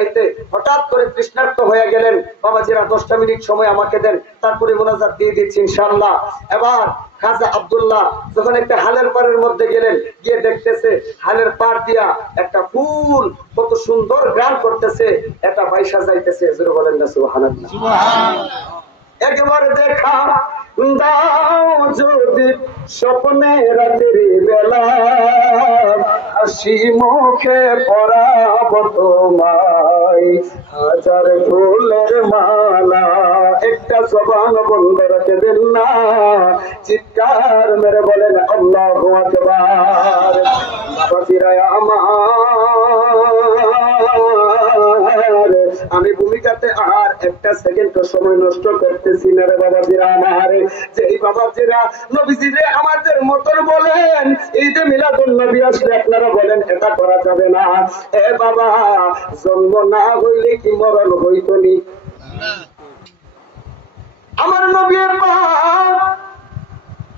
যাইতে হঠাৎ করে তৃষ্ণার্ত হয়ে গেলেন। বাবাজিরা 10টা মিনিট সময় আমাকে দেন, তারপরে মোনাজাত দিয়ে দিচ্ছি ইনশাআল্লাহ। এবার খাজা আব্দুল্লাহ যখন একটা হালের পাড়ের মধ্যে গেলেন, গিয়ে দেখতেছে হালের পাড় দিয়া একটা ফুল কত সুন্দর গান করতেছে, এটা পয়সা যাইতেছে। জোরে বলেন না সুবহানাল্লাহ। একবার দেখা দাও যদি স্বপ্নে রাতের বেলা, হাসি মুখে পরাব তোমায় হাজার ফুলের মালা। একটা জবান বন্ধ রাখে দেন না, চিৎকার মেরে বলেন আল্লাহু আকবার। বাবাজিরা আমার, আমি ভূমিকাতে আর একটা সেকেন্ড সময় নষ্ট করতেছি না রে বাবাজিরা আমার। যে এই বাবাজিরা নবীজিরে আমাদের মতন বলেন, এই যে মিলাদুন নবী আসলে আপনারা বলেন এটা করা যাবে না। এ বাবা, জন্ম না হইলে কি মরণ হইতো নি? আমার নবী পাক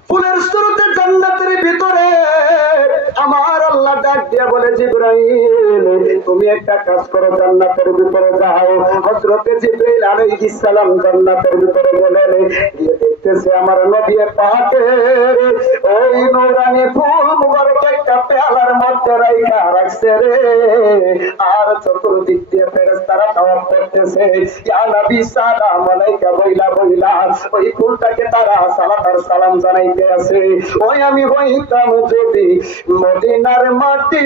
ফুলের শুরুতে জান্নাতের ভিতরে আমার আল্লাহ ডাক দিয়া বলে, জিবরাইল তুমি একটা কাজ করো, জান্নাতের ভিতরে যাও। হযরতে জিবরাইল আলাইহিস সালাম জান্নাতের ভিতরে গেলেন, গিয়ে দেখতেছে আমার নবী পাকের ওই নূরানি ফুল মুবারক একটা পেয়ালার মধ্যে রাইখা রাখছে রে। আর চতুর্দিক দিয়ে ফেরেশতারা তাওয়াফ করতেছে, ইয়া নবী সালাম আলাইকা বইলা বইলা ওই ফুলটাকে তারা সালাত আর সালাম জানাইতে আছে। ওই আমি হইতাম যদি মদিনার মাটি,